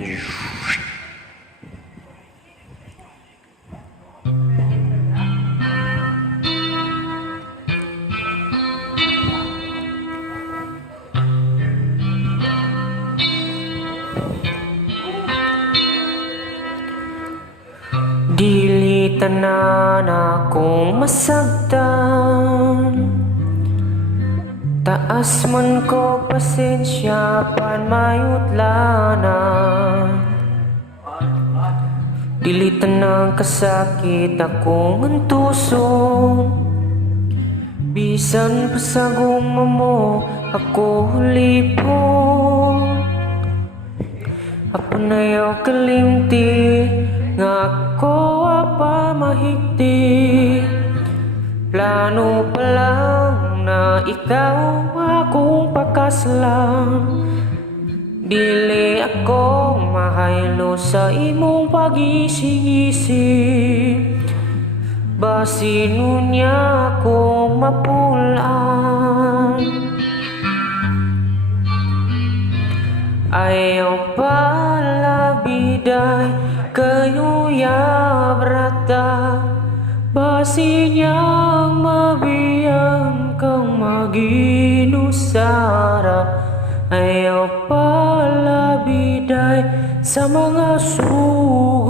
Dili tanan akong masagdan, taas man ko pasensya pan mayutlanan. Dili tanang kasakit akong antusong, bisan pa sa guma mo ako hulipon. Apanayaw kalimti nga ako apa mahigdi, plano pa lang na ikaw akong pakaslang. Dili ako mahaylo sa imong pag-isig-isig, basin niya akong mapulaan. Ayaw pala biday kayo ya brata, basin niyang mabiyang kang maginusara. Ayaw pala biday sa mga sugo